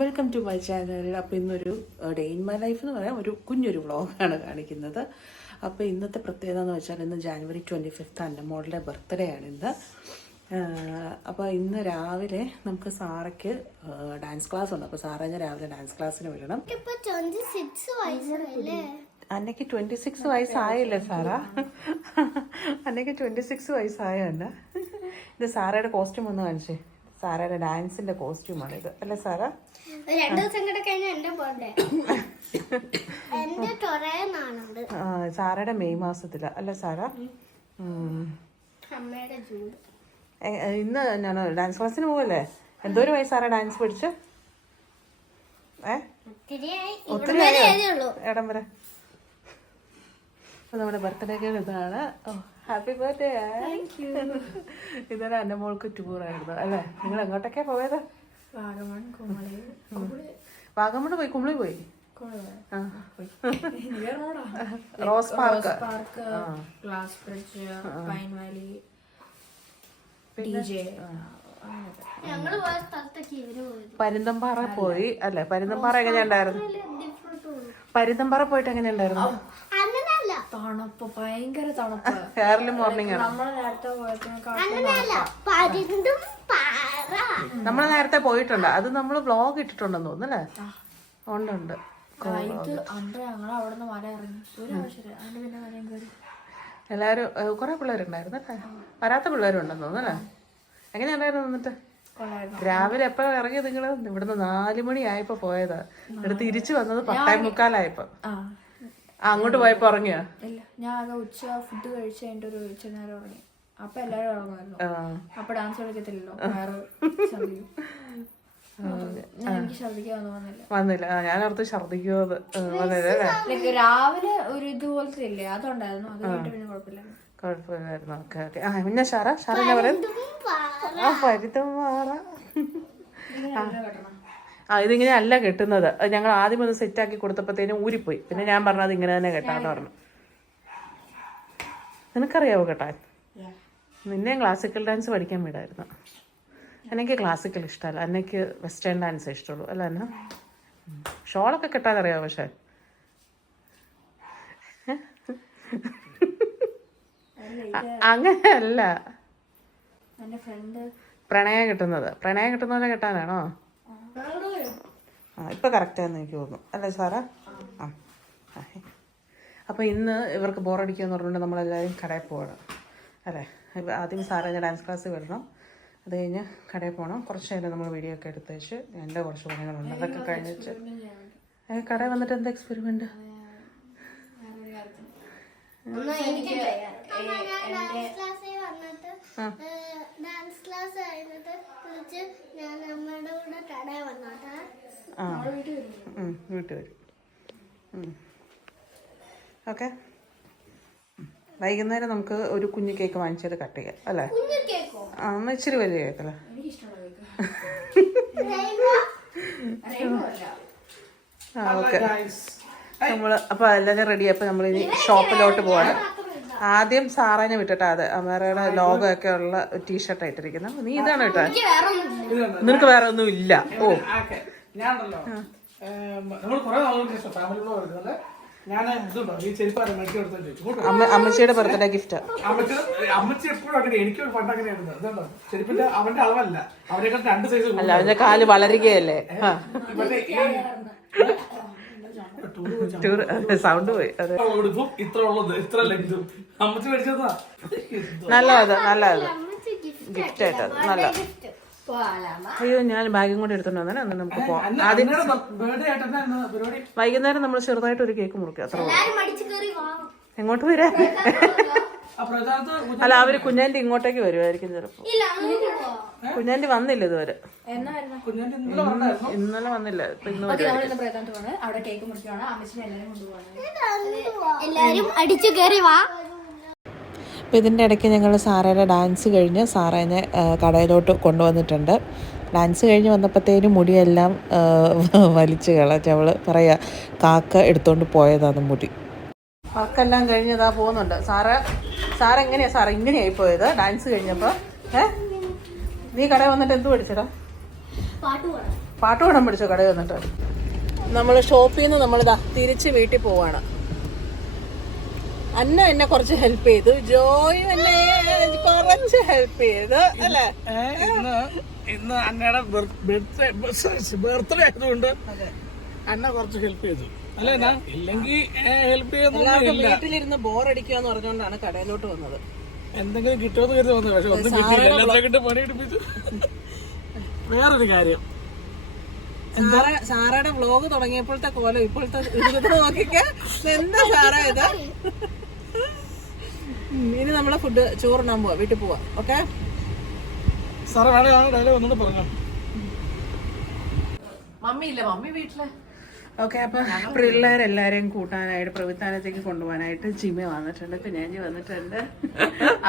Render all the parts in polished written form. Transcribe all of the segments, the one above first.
Welcome to my channel. അപ്പോൾ ഇന്നൊരു day in my life എന്ന് പറയാം, ഒരു കുഞ്ഞൊരു വ്ളോഗാണ് കാണിക്കുന്നത്. അപ്പോൾ ഇന്നത്തെ പ്രത്യേകത എന്ന് വെച്ചാൽ ഇന്ന് ജാനുവരി 25 അന്നമോളുടെ ബർത്ത്ഡേ ആണ് ഇന്ന്. അപ്പോൾ ഇന്ന് രാവിലെ നമുക്ക് സാറയ്ക്ക് ഡാൻസ് ക്ലാസ് ഉണ്ട്. അപ്പോൾ സാറ ഞാൻ രാവിലെ ഡാൻസ് ക്ലാസ്സിന് വിടണം. അന്നയ്ക്ക് 26 വയസ്സായില്ലേ സാറാ? അന്നയ്ക്ക് 26 വയസ്സായോ അന്ന? ഇത് സാറയുടെ കോസ്റ്റ്യൂം ഒന്ന് കാണിച്ചേ. സാറയുടെ ഡാൻസിന്റെ കോസ്റ്റ്യൂമാണ് ഇത്, അല്ലേ സാറാ? സാറയുടെ മെയ് മാസത്തില, അല്ലേ സാറാ? ഇന്ന് ഞാൻ ഡാൻസ് ക്ലാസ്സിന് പോവല്ലേ? എന്തോരം വയസ്സാറാ ഡാൻസ് പഠിച്ച്? ഒത്തിരി ഇടം വരെ. നമ്മുടെ ബർത്ത്ഡേക്ക് ഇതാണ്. Happy birthday. ഇതാണ് എൻ്റെ മോൾക്ക് ടൂറായിരുന്നു അല്ലേ? നിങ്ങൾ എങ്ങോട്ടൊക്കെയാ പോയത്? വാഗമണ് പോയി, കുമളി പോയി, റോസ് പാർക്ക്, പരുന്തംപാറ പോയി അല്ലേ? പരുന്തംപാറ എങ്ങനെയുണ്ടായിരുന്നു? പരുന്തംപാറ പോയിട്ട് എങ്ങനെയുണ്ടായിരുന്നു? തണുപ്പ്, ഭയങ്കര തണുപ്പ്. ഏർലി മോർണിംഗ് ആണ്. നമ്മള് നേരത്തെ പോയിട്ടുണ്ട്. അത് നമ്മള് വ്ലോഗ് ഇട്ടിട്ടുണ്ടെന്ന് തോന്നുന്നല്ലേ? ഉണ്ട്. എല്ലാരും കുറെ പിള്ളേരുണ്ടായിരുന്നു അല്ലേ? വരാത്ത പിള്ളേരുണ്ടെന്ന് തോന്നുന്നല്ലേ? എങ്ങനെയുണ്ടായിരുന്നു? എന്നിട്ട് രാവിലെ എപ്പോ ഇറങ്ങിയത് നിങ്ങള്? ഇവിടുന്ന് 4 മണിയായപ്പോ പോയതാ. ഇവിടെ തിരിച്ചു വന്നത് 10:45 അങ്ങോട്ട് പോയപ്പോ ഉറങ്ങിയ? ഇല്ല, ഞാൻ ഉച്ച ഫുഡ് കഴിച്ച് കഴിഞ്ഞിട്ട് ഒരു ഉച്ചനേരം ഉറങ്ങി. അപ്പൊ എല്ലാരും ഉറങ്ങുമായിരുന്നു. അപ്പൊ ഡാൻസ് കളിക്കത്തില്ലല്ലോ, എനിക്ക് ഛർദിക്കാൻ വന്നില്ല. ഞാൻ ഓർത്ത് ഛർദിക്കുന്നത് രാവിലെ ഒരു ഇതുപോലത്തെ ഇല്ലേ, അതുണ്ടായിരുന്നു. അത് കഴിഞ്ഞിട്ട് പിന്നെ കുഴപ്പമില്ലായിരുന്നു. Okay okay. പിന്നെ ഷാറിനെ പറയുന്നത് പരുത്തമാറ. ഇതിങ്ങനെ അല്ല കെട്ടുന്നത്. ഞങ്ങൾ ആദ്യം ഒന്ന് സെറ്റാക്കി കൊടുത്തപ്പോഴത്തേനും ഊരിപ്പോയി. പിന്നെ ഞാൻ പറഞ്ഞത് ഇങ്ങനെ തന്നെ കെട്ടാന്ന് പറഞ്ഞു. നിനക്കറിയാവോ കെട്ടാൻ? നിന്നെ ക്ലാസിക്കൽ ഡാൻസ് പഠിക്കാൻ വിടായിരുന്നു. എനിക്ക് ക്ലാസിക്കൽ ഇഷ്ടമല്ല, എനിക്ക് വെസ്റ്റേൺ ഡാൻസ് ഇഷ്ടമുള്ളൂ അല്ല എന്നാ? ഷോളൊക്കെ കെട്ടാൻ അറിയാവോ? പക്ഷെ അങ്ങനെയല്ല. പ്രണയം കിട്ടുന്നത് പോലെ കെട്ടാനാണോ? ഇപ്പൊ കറക്റ്റാന്ന് എനിക്ക് തോന്നുന്നു, അല്ലേ സാറാ? അപ്പോൾ ഇന്ന് ഇവർക്ക് ബോറടിക്കുമെന്ന് പറഞ്ഞുകൊണ്ട് നമ്മളെല്ലാവരും കടയിൽ പോകണം അല്ലേ? ആദ്യം സാറിന് ഡാൻസ് ക്ലാസ് വരണം, അത് കഴിഞ്ഞ് കടയിൽ പോകണം. കുറച്ച് നേരം നമ്മൾ വീഡിയോ ഒക്കെ എടുത്ത് വെച്ച് എൻ്റെ കുറച്ച് പണികളുണ്ട്, അതൊക്കെ കഴിഞ്ഞിട്ട് കടയിൽ വന്നിട്ട് എന്താ എക്സ്പെരിമെന്റ്? വീട്ടിൽ വരും. ഓക്കെ. വൈകുന്നേരം നമുക്ക് ഒരു കുഞ്ഞു കേക്ക് വാങ്ങിച്ചത് കട്ട് ചെയ്യാം അല്ലേ? എന്നാ ഇച്ചിരി വലിയ കേക്കല്ലേ? ഓക്കെ. നമ്മള് അപ്പൊ എല്ലാവരും റെഡി. അപ്പൊ നമ്മളിനി ഷോപ്പിലോട്ട് പോവാണ്. ആദ്യം സാറാനെ വിട്ടിട്ടാ. അത് അമേറയുടെ ലോഗോ ഒക്കെ ഉള്ള ടീഷർട്ട് ആയിട്ടിരിക്കുന്നത്. നീ ഇതാണ് കേട്ടോ. നിനക്ക് വേറെ ഒന്നും ഇല്ല. ഓ, അമ്മച്ചിയുടെ ബർത്ത്ഡേ ഗിഫ്റ്റ്. അമ്മച്ചി എപ്പോഴും അങ്ങനെ, എനിക്ക് പണ്ട് അങ്ങനെയായിരുന്നു. ചെരുപ്പിന്റെ അവന്റെ അളവല്ല, അവനേക്കാൾ 2 സൈസ് അല്ല. അവന്റെ കാല് വളരുകയല്ലേ? സൗണ്ട് പോയി. നല്ലത് ഗിഫ്റ്റ് ആയിട്ട് നല്ല. അയ്യോ, ഞാൻ ബാഗും കൂടെ എടുത്തോണ്ട് വന്നേ. അന്ന് നമുക്ക് പോവാം. ആദ്യം വൈകുന്നേരം നമ്മൾ ചെറുതായിട്ട് ഒരു കേക്ക് മുറിക്കുക, അത്ര. എങ്ങോട്ട് വരാ? അല്ല, അവര് കുഞ്ഞാൻ്റെ ഇങ്ങോട്ടേക്ക് വരുമായിരിക്കും ചിലപ്പോ. കുഞ്ഞാൻ്റെ വന്നില്ല ഇതുവരെ. ഇന്നലെ വന്നില്ല. ഇപ്പൊ ഇന്ന് അപ്പം ഇതിൻ്റെ ഇടയ്ക്ക് ഞങ്ങൾ സാറയുടെ ഡാൻസ് കഴിഞ്ഞ് സാറേനെ കടയിലോട്ട് കൊണ്ടുവന്നിട്ടുണ്ട്. ഡാൻസ് കഴിഞ്ഞ് വന്നപ്പോഴത്തേനും മുടിയെല്ലാം വലിച്ചു കളഞ്ഞ് അവൾ പറയുക കാക്ക എടുത്തുകൊണ്ട് പോയതാണ് മുടി. വർക്കെല്ലാം കഴിഞ്ഞതാ പോകുന്നുണ്ട്. സാറെങ്ങനെയാ സാറേ ഇങ്ങനെയായി പോയത് ഡാൻസ് കഴിഞ്ഞപ്പോൾ? നീ കടയിൽ വന്നിട്ട് എന്ത് പഠിച്ചടാ? പാട്ട് പാടാൻ പഠിച്ചോ കടയിൽ വന്നിട്ട്? നമ്മൾ ഷോപ്പിൽ നിന്ന് നമ്മളിതാ തിരിച്ച് വീട്ടിൽ പോവാണ്. അന്ന എന്നെ കുറച്ച് ഹെൽപ്പ് ചെയ്തു, ജോയ് എന്നെ കുറച്ച് ഹെൽപ്പ് ചെയ്തു അല്ലേ? ഇന്ന് അന്നയുടെ ബർത്ത്ഡേ ആയതുകൊണ്ട് അന്ന കുറച്ച് ഹെൽപ്പ് ചെയ്തു അല്ലേ? ഇല്ലെങ്കിൽ ഹെൽപ്പ് എല്ലാവർക്കും വീട്ടിലിരുന്ന് ബോറടിക്കാന്ന് പറഞ്ഞുകൊണ്ടാണ് കടയിലോട്ട് വന്നത്. എന്തെങ്കിലും കിട്ടുമെന്ന് കരുതി വന്നത്, പക്ഷെ ഒന്നും കിട്ടിയില്ല. എല്ലാത്തിനെ കൊണ്ട് പണി എടുപ്പിച്ചു. വേറൊരു കാര്യം, സാറയുടെ വ്ലോഗ് തുടങ്ങിയപ്പോഴത്തെ കോലം ഇപ്പോഴത്തെ ഇത് നോക്കിക്കാ. എന്താ സാറ ഇത്? ഇനി നമ്മളെ ഫുഡ് ചോറിനാൻ പോവാ, വീട്ടിൽ പോവാ. ഓക്കെ സാറേ വേണേ ഡയലോഗ് ഒന്നുകൂടെ പറഞ്ഞോ. മമ്മി ഇല്ല, മമ്മി വീട്ടില്. ഓക്കെ, അപ്പൊ പിള്ളേരെല്ലാരെയും കൂട്ടാനായിട്ട് പ്രവിധാനത്തേക്ക് കൊണ്ടുപോകാനായിട്ട് ജിമ്മി വന്നിട്ടുണ്ട്, കുഞ്ഞാഞ്ചി വന്നിട്ടുണ്ട്.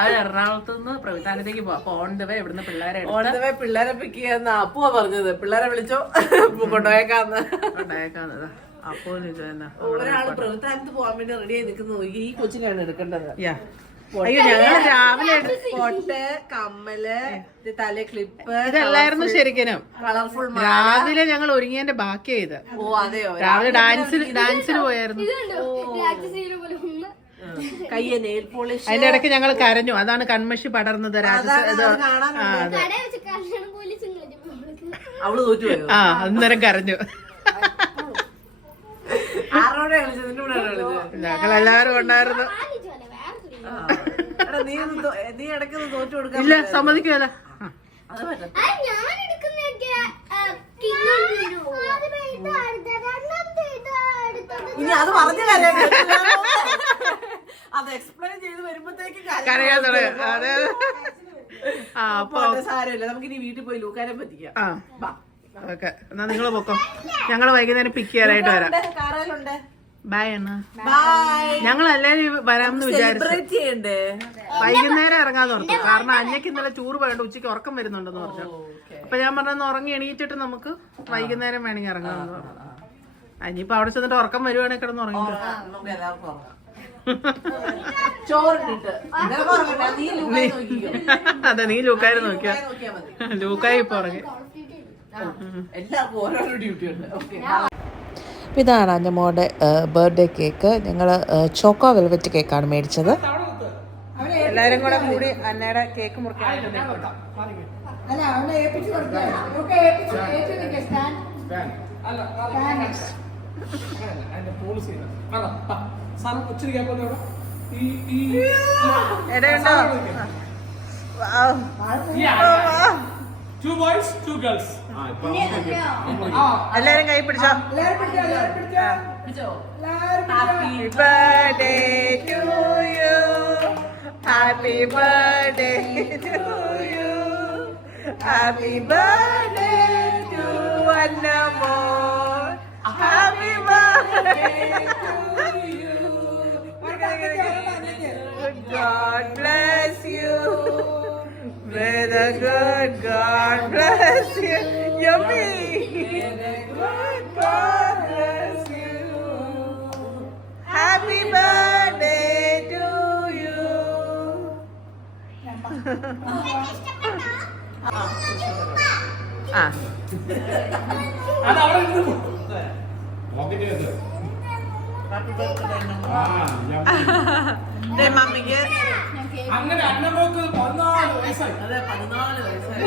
അത് എറണാകുളത്ത് നിന്ന് പ്രവിധാനത്തേക്ക് പോവാം. അപ്പൊ ഓൺ ദ വേ ഇവിടുന്ന് പിള്ളേരെ പിക്ക് ചെയ്യാന്ന് അപ്പുവാ പറഞ്ഞത്. പിള്ളേരെ വിളിച്ചോ കൊണ്ടുപോയേക്കാന്ന് അപ്പോ ഒരാള് പ്രവിധാനത്ത് പോകാൻ വേണ്ടി റെഡി ആയി നിൽക്കുന്നു. ഈ കൊച്ചിനെയാണ് എടുക്കേണ്ടത്. അയ്യോ, ഞങ്ങള് രാവിലെ പൊട്ട്, കമ്മല്, തല ക്ലിപ്പ് ഇതല്ലായിരുന്നു ശരിക്കും. കളർഫുൾ രാവിലെ ഞങ്ങൾ ഒരുങ്ങിയതിന്റെ ബാക്കി ചെയ്ത്. ഓ അതെയോ? രാവിലെ ഡാൻസിന് പോയായിരുന്നു. കയ്യ നെയിൽ പോളിഷ്. അതിന്റെ ഇടയ്ക്ക് ഞങ്ങൾ കരഞ്ഞു. അതാണ് കൺമഷി പടർന്നത്. അവള് തോറ്റുപോയോ? ആ, അന്നേരം കരഞ്ഞു. ഞങ്ങളെല്ലാരും ഉണ്ടായിരുന്നു. നീ ഇടയ്ക്കൊന്ന് തോറ്റു കൊടുക്കാൻ ഇല്ല, സമ്മതിക്കുമല്ല. ഇനി അത് പറഞ്ഞു അത് എക്സ്പ്ലെയിൻ ചെയ്ത് വരുമ്പോഴത്തേക്ക് കരയാൻ തുടങ്ങും. അതെ, അപ്പൊ സാരമില്ല, നമുക്ക് ഇനി വീട്ടിൽ പോയി ലൂക്കാനെ പറ്റിക്കാം. ഓക്കെ, എന്നാ നിങ്ങള് പൊക്കോ. ഞങ്ങള് വൈകുന്നേരം പിക്ക് ചെയ്യാനായിട്ട് വരാം. ബൈ അണ്ണ. ഞങ്ങൾ എല്ലാരും വരാമെന്ന് വിചാരിച്ചു. വൈകുന്നേരം ഇറങ്ങാന്ന് പറഞ്ഞു. കാരണം അന്നയ്ക്ക് ഇന്നലെ ടൂർ പോയണ്ട്, ഉച്ചയ്ക്ക് ഉറക്കം വരുന്നുണ്ടെന്ന് പറഞ്ഞു. അപ്പൊ ഞാൻ പറഞ്ഞ ഉറങ്ങി എണീറ്റിട്ട് നമുക്ക് വൈകുന്നേരം വേണമെങ്കിൽ ഇറങ്ങാമെന്ന് പറഞ്ഞു. അനിയിപ്പോ അവിടെ ചെന്നിട്ട് ഉറക്കം വരുവാണെങ്കിൽ കിടന്ന് ഉറങ്ങി. അതെ, നീ ലൂക്കായി നോക്കിയാ. ലൂക്കായി ഇപ്പൊ ഉറങ്ങി. എല്ലാവർക്കും ഓരോരോ ഡ്യൂട്ടി ഉണ്ട്. ഇതാണ് അന്നമ്മോടെ ബർത്ത്ഡേ കേക്ക്. ഞങ്ങൾ ചോക്കോ വെൽവെറ്റ് കേക്കാണ് മേടിച്ചത്. എല്ലാരും കൂടെ കൂടി അന്നയുടെ കേക്ക് മുറിക്കാൻ. എല്ലാരും കൈ പിടിച്ചോ. Happy birthday to you, happy birthday to you, happy birthday to Annamol, happy birthday to you. God bless you. May the good God bless you. Yummy. May the good God bless you. Happy birthday to you. മമ്മിക്ക് അങ്ങനെ അന്നമോക്ക് 14 വയസ്സായി. അതെ, 14 വയസ്സായി.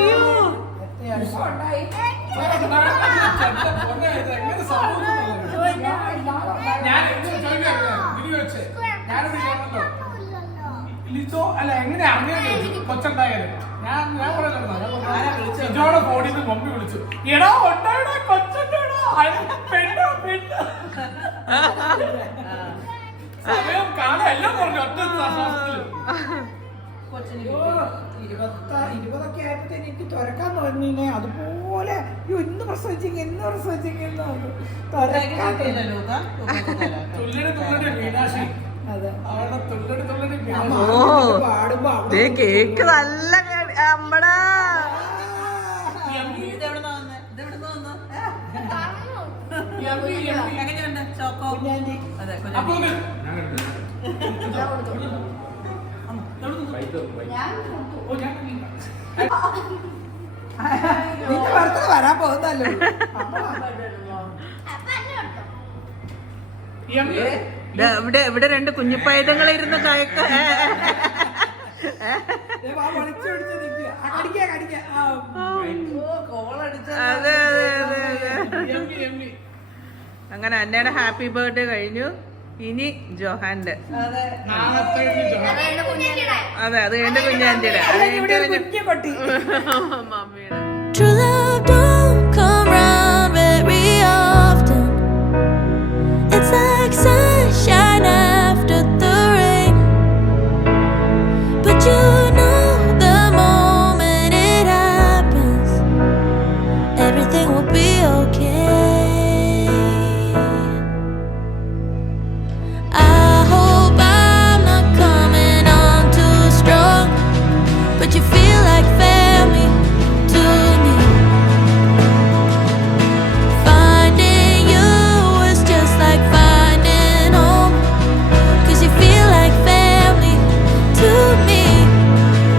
ലിജോ അല്ല എങ്ങനെ അറിഞ്ഞു കൊച്ചുണ്ടായാലും ഞാൻ ലിജോടെ ഫോണിൽ നിന്ന് മമ്മി വിളിച്ചു, എടാ ഉണ്ടായിടാ കൊച്ചുണ്ടാ പെണ്ണോ പെണ്ണോ സമയം കാണാൻ എല്ലാം പറഞ്ഞു. ഒറ്റ 20 ആയപ്പോ എനിക്ക് തുറക്കാൻ തോന്നിനെ. അതുപോലെ ഇന്ന് പ്രസവിച്ചെങ്കിൽ കേക്ക് നല്ല അമ്മടാ. എങ്ങനെയുണ്ട് ചോക്കോ? അതെ, നിന്റെ ബർത്ത്ഡേ വരാൻ പോകുന്നല്ലോ. ഇവിടെ രണ്ട് കുഞ്ഞിപ്പൈതങ്ങൾ ഇരുന്ന് കയക്ക. വിളിച്ചു പിടിച്ച് നിൽക്കുക. കടിക്കാ കടിക്കാ. അതെ അതെ അതെ അതെ. അങ്ങനെ അന്നയുടെ ഹാപ്പി ബർത്ത്ഡേ കഴിഞ്ഞു. ഇനി ജോഹാന്റെ. അതെ അതെ അത് കഴിഞ്ഞ കുഞ്ഞാന്റിയുടെ. കുഞ്ഞു കൊട്ടി മമ്മിയുടെ. True love